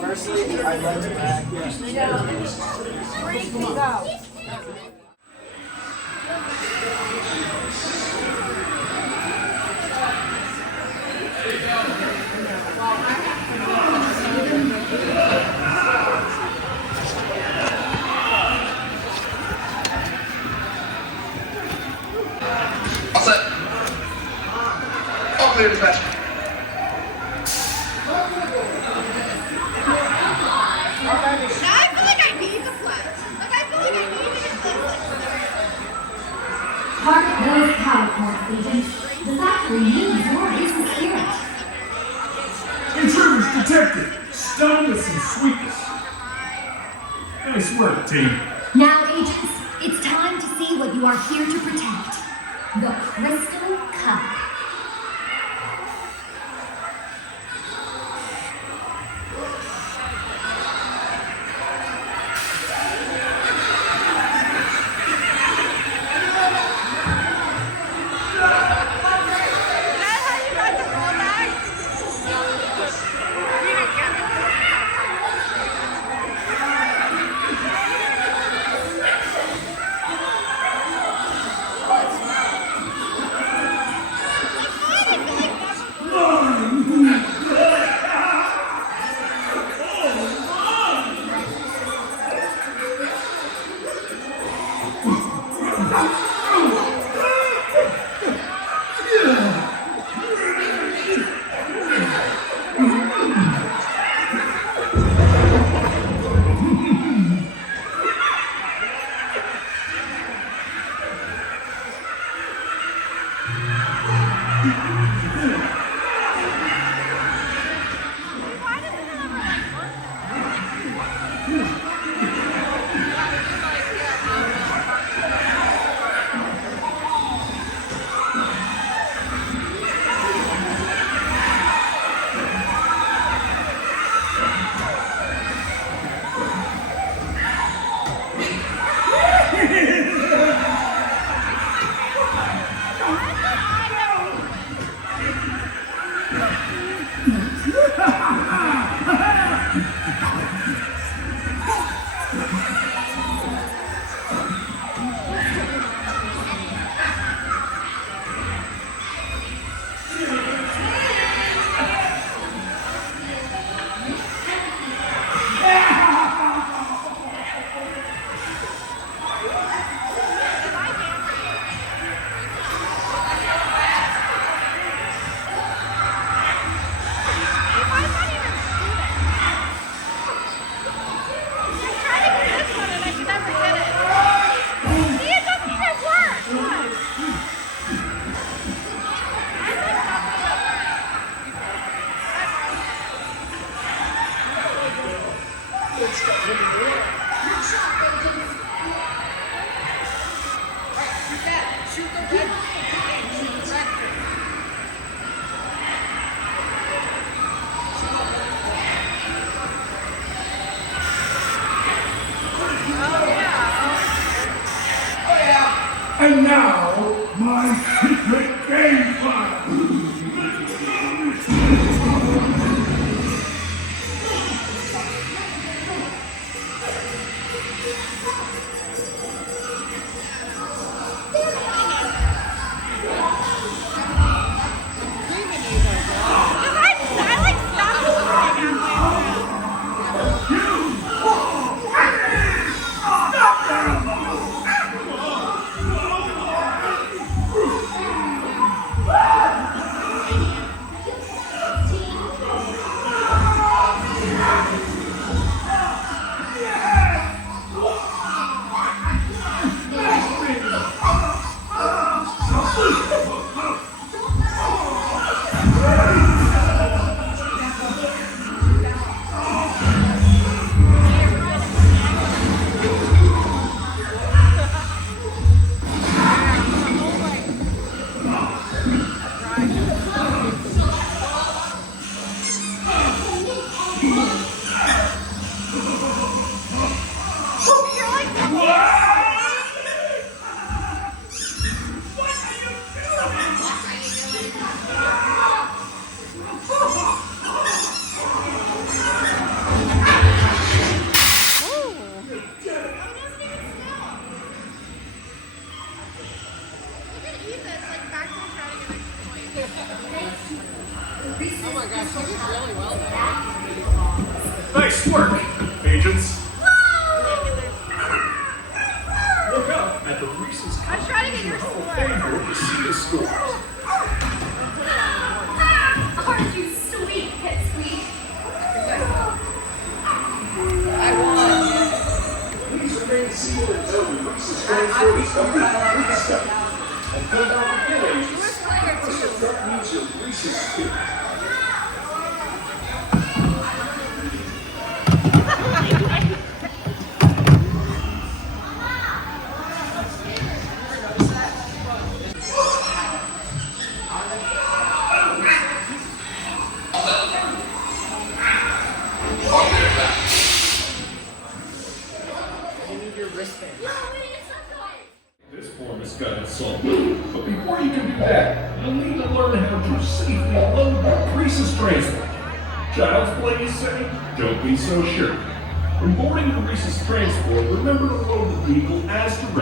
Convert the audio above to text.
Firstly, I'd like to back. All set. All clear, dispatch. Park those power plants, agents. The factory needs more business spirit. Intruders detected. Stun with some sweetness. Nice work, team. Now, agents, it's time to see what you are here to protect. The Crystal Cup. And now, my secret game plan. Reese's Oh my gosh, she did really well there. Nice work, agents. Look up at the Reese's I was trying to get your Hall of score. Fame board to see the scores. Aren't you sweet, Pipsqueak? Please remain seated until the Reese's transfer is complete. And don't forget, agents, that means your Reese's scoop. You need your wristband. This form has got it solved. But before you can do that, you'll need to learn how to safely load your Reese's transport. Child's play, you say? Don't be so sure. When boarding the Reese's transport, remember to load the vehicle as directed.